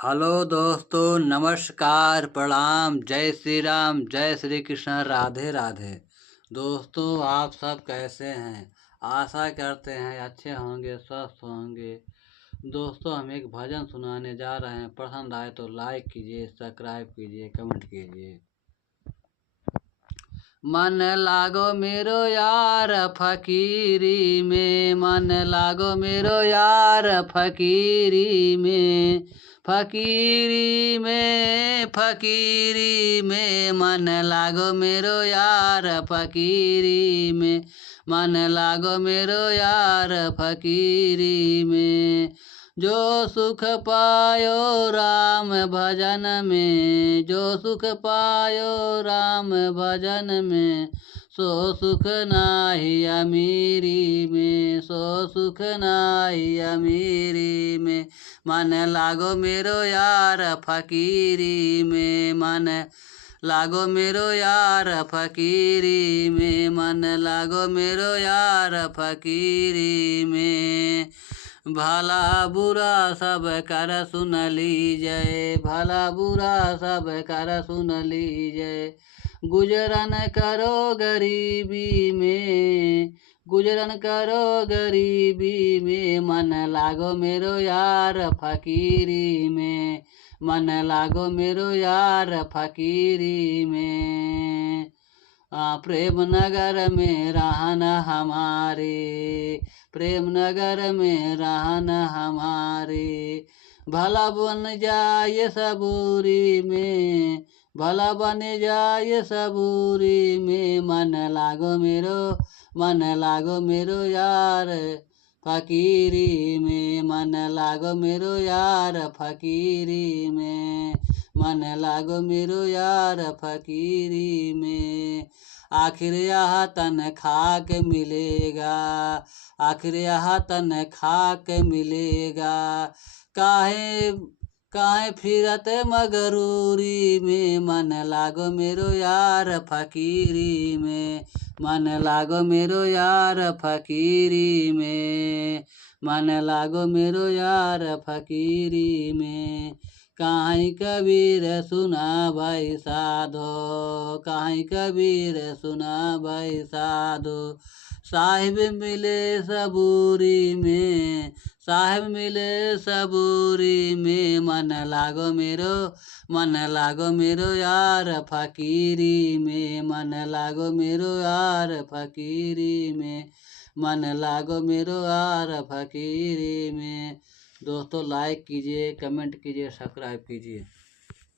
Hello दोस्तों, नमस्कार, प्रणाम, जय श्री राम, जय श्री कृष्ण, राधे राधे। दोस्तों, आप सब कैसे हैं? आशा करते हैं अच्छे होंगे, स्वस्थ होंगे। दोस्तों, हम एक भजन सुनाने जा रहे हैं। पसंद आए तो लाइक कीजिए, सब्सक्राइब कीजिए, कमेंट कीजिए। मन लागो मेरो यार फकीरी में, मन लागो मेरो यार फकीरी में, फकीरी में, फकीरी में, मन लागो मेरो यार फकीरी में, मन लागो मेरो यार फकीरी में। जो सुख पायो राम भजन में, जो सुख पायो राम भजन में, सो सुख नाही अमीरी में, सो सुख नाही अमीरी में। मन लागो मेरो यार फकीरी में, मन लागो मेरो यार फकीरी में, मन लागो मेरो यार फकीरी में। भला बुरा सब कर सुन लीजय, भला बुरा सब कर सुन लीजय। गुजरन करो गरीबी में, गुजरन करो गरीबी में, मन लागो मेरो यार फकीरी में, मन लागो मेरो यार फकीरी में। प्रेम नगर में रहना हमारे, प्रेम नगर में रहना हमारे। भला बन जाए सबूरी में, भला बन जाए सबूरी में, मन लागो मेरो, मन लागो मेरो यार फकीरी में, मन लागो मेरो यार फकीरी में, मन लागो मेरो यार फकीरी में। आखिर यह तन खाक मिलेगा, आखिर यह तन खाक मिलेगा। काहे काहे फिरत मगरूरी में, मन लागो मेरो यार फकीरी में, मन लागो मेरो यार फकीरी में, मन लागो मेरो यार फकीरी में। काहीं कबीर सुना भाई साधो, काहीं कबीर सुना भाई साधो। साहिब मिले सबूरी में, साहिब मिले सबूरी में, मन लागो मेरो, मन लागो मेरो यार फकीरी में, मन लागो मेरो यार फकीरी में, मन लागो मेरो यार फकीरी में। दोस्तों, लाइक कीजिए, कमेंट कीजिए, सब्सक्राइब कीजिए।